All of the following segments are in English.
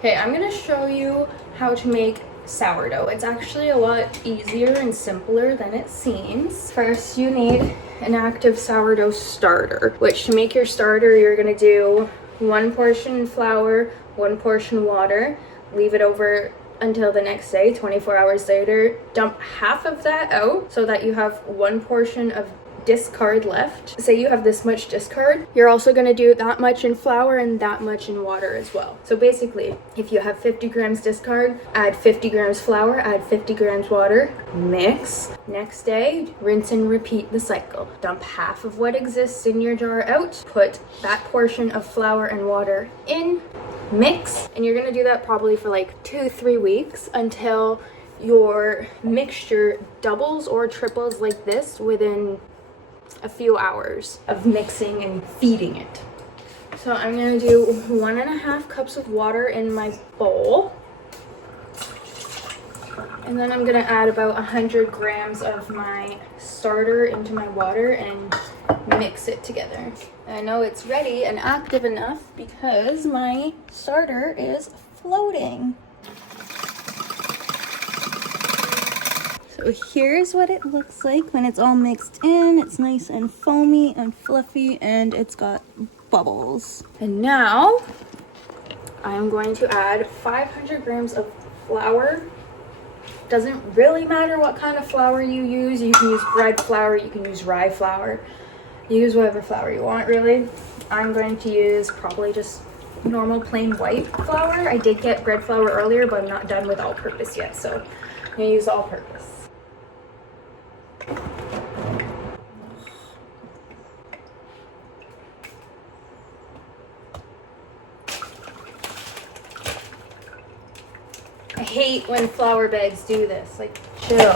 Okay, I'm gonna show you how to make sourdough. It's actually a lot easier and simpler than it seems. First, you need an active sourdough starter, which to make your starter, you're gonna do 1 portion flour, 1 portion water, leave it over until the next day, 24 hours later. Dump half of that out so that you have 1 portion of discard left. Say you have this much discard, you're also going to do that much in flour and that much in water as well. So basically, if you have 50 grams discard, add 50 grams flour, add 50 grams water, mix. Next day, rinse and repeat the cycle. Dump half of what exists in your jar out, put that portion of flour and water in, mix, and you're going to do that probably for like 2-3 weeks until your mixture doubles or triples like this within a few hours of mixing and feeding it. So I'm gonna do 1.5 cups of water in my bowl. And then I'm gonna add about 100 grams of my starter into my water and mix it together. I know it's ready and active enough because my starter is floating. So here's what it looks like when it's all mixed in. It's nice and foamy and fluffy and it's got bubbles. And now I'm going to add 500 grams of flour. Doesn't really matter what kind of flour you use. You can use bread flour, you can use rye flour. Use whatever flour you want, really. I'm going to use probably just normal plain white flour. I did get bread flour earlier, but I'm not done with all-purpose yet, so I'm gonna use all-purpose. I hate when flour bags do this, like chill.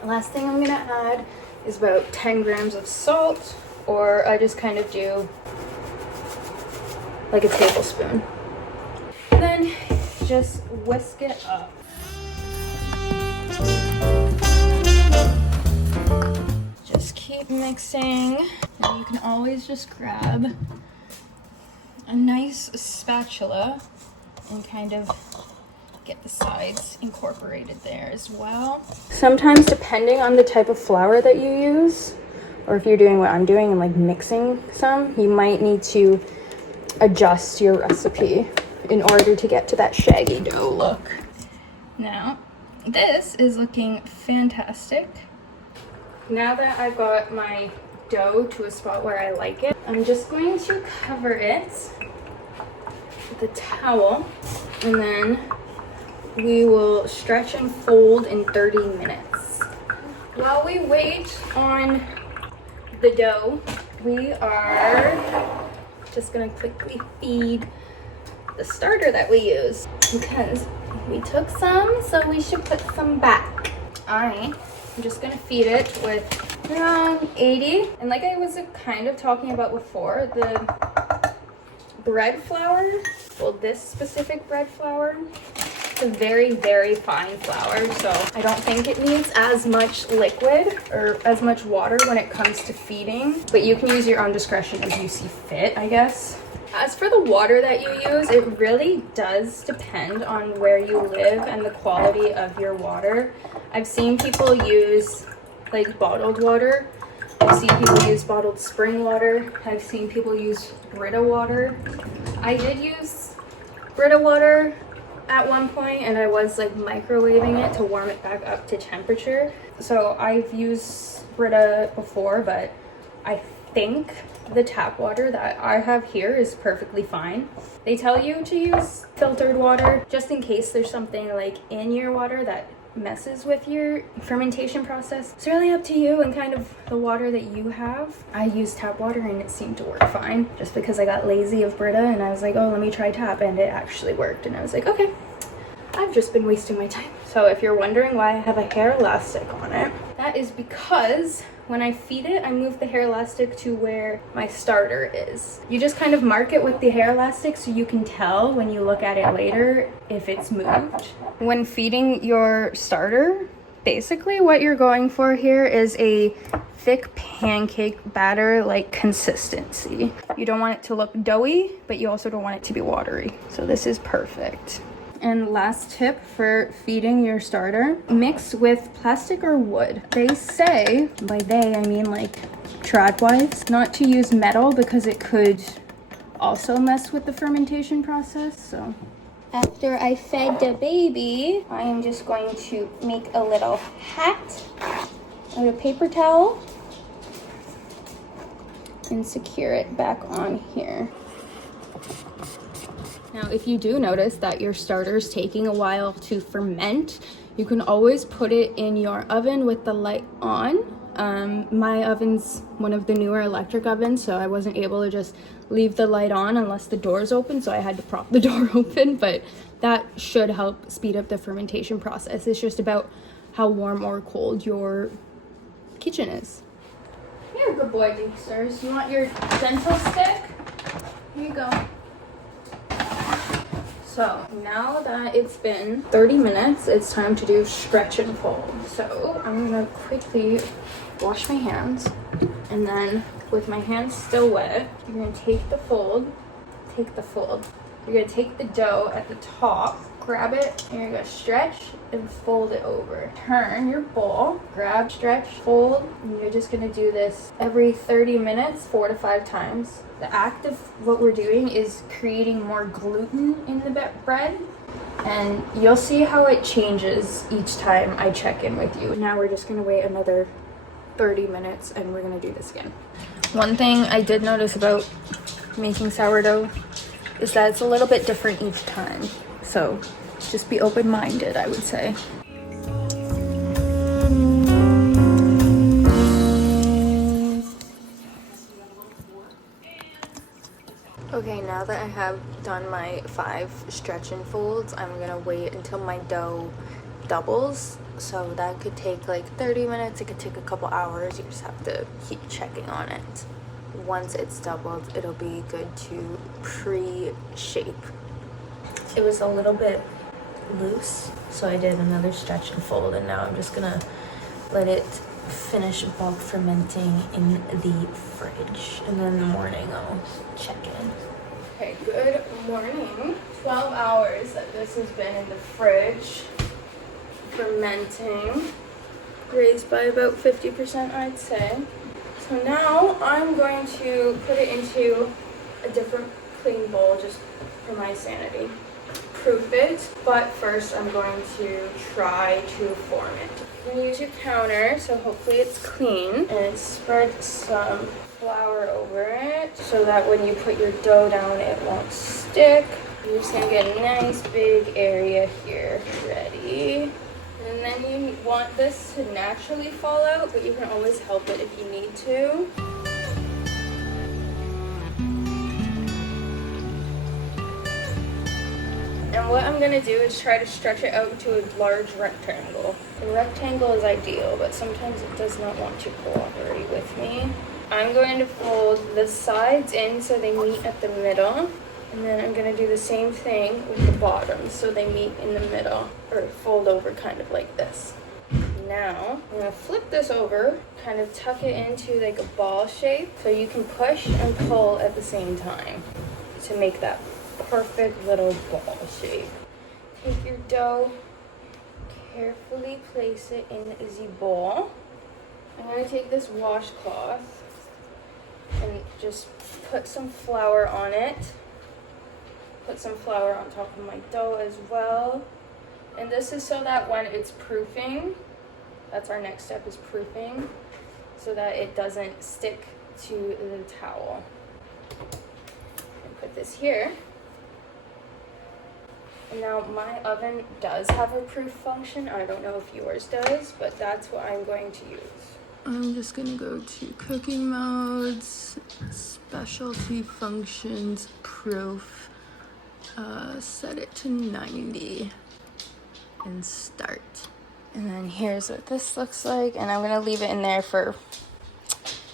The last thing I'm gonna add is about 10 grams of salt, or I just kind of do like a tablespoon. Then just whisk it up. Just keep mixing. And you can always just grab a nice spatula and kind of get the sides incorporated there as well. Sometimes, depending on the type of flour that you use, or if you're doing what I'm doing and like mixing some, you might need to adjust your recipe in order to get to that shaggy dough look. Now, this is looking fantastic. Now that I've got my dough to a spot where I like it, I'm just going to cover it with a towel, and then we will stretch and fold in 30 minutes. While we wait on the dough, we are just gonna quickly feed the starter that we use because we took some, so we should put some back. I'm just gonna feed it with around 80. And like I was kind of talking about before, the bread flour, well, this specific bread flour, it's a very, very fine flour, so I don't think it needs as much liquid or as much water when it comes to feeding, but you can use your own discretion as you see fit, I guess. As for the water that you use, it really does depend on where you live and the quality of your water. I've seen people use like bottled water. I've seen people use bottled spring water. I've seen people use Brita water. I did use Brita water at one point, and I was like microwaving it to warm it back up to temperature. So I've used Brita before, but I think the tap water that I have here is perfectly fine. They tell you to use filtered water just in case there's something like in your water that messes with your fermentation process. It's really up to you and kind of the water that you have. I used tap water and it seemed to work fine just because I got lazy of Brita and I was like, oh, let me try tap, and it actually worked. And I was like, okay, I've just been wasting my time. So if you're wondering why I have a hair elastic on it, that is because when I feed it, I move the hair elastic to where my starter is. You just kind of mark it with the hair elastic so you can tell when you look at it later if it's moved. When feeding your starter, Basically what you're going for here is a thick pancake batter like consistency. You don't want it to look doughy, but you also don't want it to be watery. So this is perfect. And last tip for feeding your starter, mix with plastic or wood. They say, by they I mean like tradwives, not to use metal because it could also mess with the fermentation process. So after I fed the baby, I am just going to make a little hat out of paper towel and secure it back on here. Now, if you do notice that your starter is taking a while to ferment, you can always put it in your oven with the light on. My oven's one of the newer electric ovens, so I wasn't able to just leave the light on unless the door's open, so I had to prop the door open, but that should help speed up the fermentation process. It's just about how warm or cold your kitchen is. You're a good boy, Deepsters. You want your dental stick? Here you go. So now that it's been 30 minutes, it's time to do stretch and fold. So I'm gonna quickly wash my hands, and then with my hands still wet, you're gonna take the fold. You're gonna take the dough at the top, grab it, and you're gonna stretch and fold it over. Turn your bowl, grab, stretch, fold, and you're just gonna do this every 30 minutes, 4 to 5 times. The act of what we're doing is creating more gluten in the bread, and you'll see how it changes each time I check in with you. Now we're just gonna wait another 30 minutes and we're gonna do this again. One thing I did notice about making sourdough is that it's a little bit different each time. So just be open-minded, I would say. Okay, now that I have done my 5 stretch and folds, I'm gonna wait until my dough doubles. So that could take like 30 minutes, it could take a couple hours. You just have to keep checking on it. Once it's doubled, it'll be good to pre-shape. It was a little bit loose, so I did another stretch and fold, and now I'm just gonna let it finish bulk fermenting in the fridge, and then in the morning I'll check in. Okay, good morning. 12 hours that this has been in the fridge fermenting, raised by about 50%, I'd say. So now I'm going to put it into a different clean bowl just for my sanity. Proof it, but first I'm going to try to form it. You're going to use your counter, so hopefully it's clean, and spread some flour over it so that when you put your dough down it won't stick. You're just going to get a nice big area here. Ready? And then you want this to naturally fall out, but you can always help it if you need to. And what I'm gonna do is try to stretch it out into a large rectangle. A rectangle is ideal, but sometimes it does not want to cooperate with me. I'm going to fold the sides in so they meet at the middle. And then I'm going to do the same thing with the bottoms so they meet in the middle, or fold over kind of like this. Now, I'm going to flip this over, kind of tuck it into like a ball shape so you can push and pull at the same time to make that perfect little ball shape. Take your dough, carefully place it in the bowl. I'm going to take this washcloth and just put some flour on it. Put some flour on top of my dough as well. And this is so that when it's proofing, that's our next step, is proofing, so that it doesn't stick to the towel. And put this here. And now my oven does have a proof function. I don't know if yours does, but that's what I'm going to use. I'm just gonna go to cooking modes, specialty functions, proof. Set it to 90 and start. And then here's what this looks like, and I'm gonna leave it in there for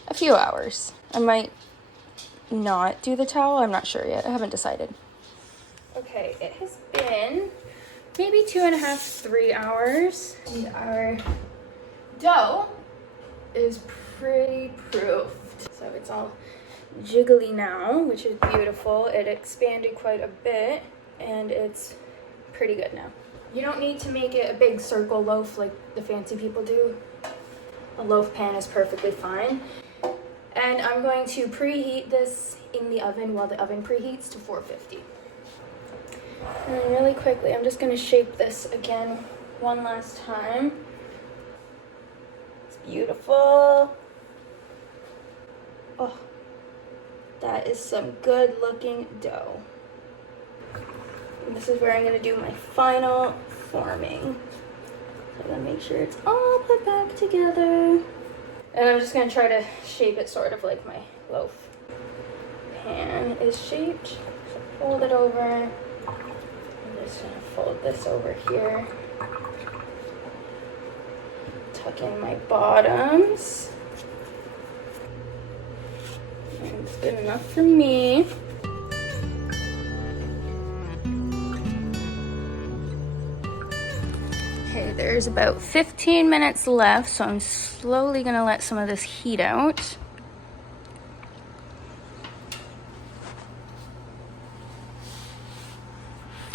a few hours. I might not do the towel, I'm not sure yet, I haven't decided. Okay, it has been maybe 2.5, 3 hours. And our dough is pretty proofed. So it's all jiggly now, which is beautiful. It expanded quite a bit and it's pretty good now. You don't need to make it a big circle loaf like the fancy people do. A loaf pan is perfectly fine. And I'm going to preheat this in the oven while the oven preheats to 450. And then really quickly, I'm just going to shape this again one last time. It's beautiful. Oh, that is some good looking dough. And this is where I'm going to do my final forming. So I'm going to make sure it's all put back together. And I'm just going to try to shape it sort of like my loaf pan is shaped. So fold it over. I'm just going to fold this over here. Tuck in my bottoms. And it's good enough for me. Okay, there's about 15 minutes left, so I'm slowly gonna let some of this heat out.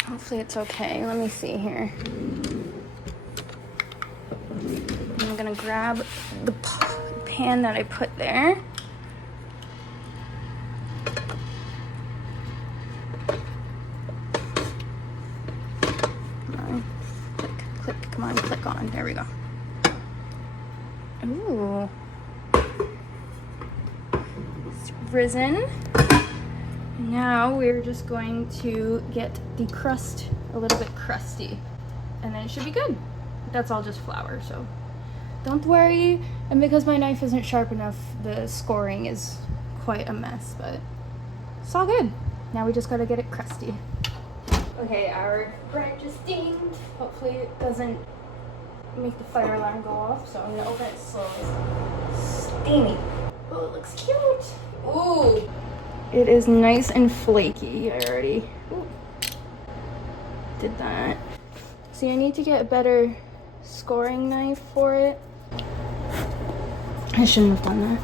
Hopefully it's okay. Let me see here. I'm gonna grab the pan that I put there. Come on, click on. There we go. Ooh. It's risen. Now we're just going to get the crust a little bit crusty. And then it should be good. That's all just flour, so don't worry. And because my knife isn't sharp enough, the scoring is quite a mess, but it's all good. Now we just gotta get it crusty. Okay, our bread just steamed. Hopefully it doesn't make the fire alarm go off, so I'm gonna open it slowly. Steamy. Oh, it looks cute. Ooh. It is nice and flaky. I already did that. See, I need to get a better scoring knife for it. I shouldn't have done that.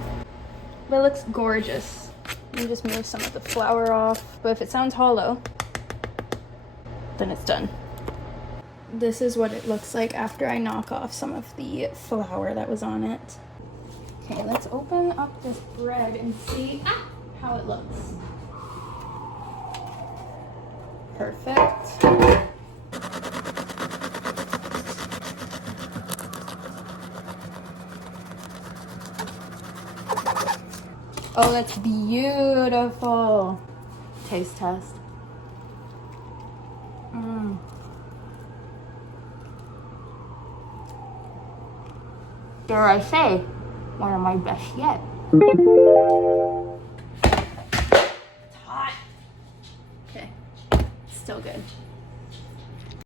But it looks gorgeous. Let me just move some of the flour off. But if it sounds hollow, then it's done. This is what it looks like after I knock off some of the flour that was on it. Okay, let's open up this bread and see how it looks. Perfect. Oh, that's beautiful. Taste test. Dare I say, one of my best yet. It's hot. Okay, still good.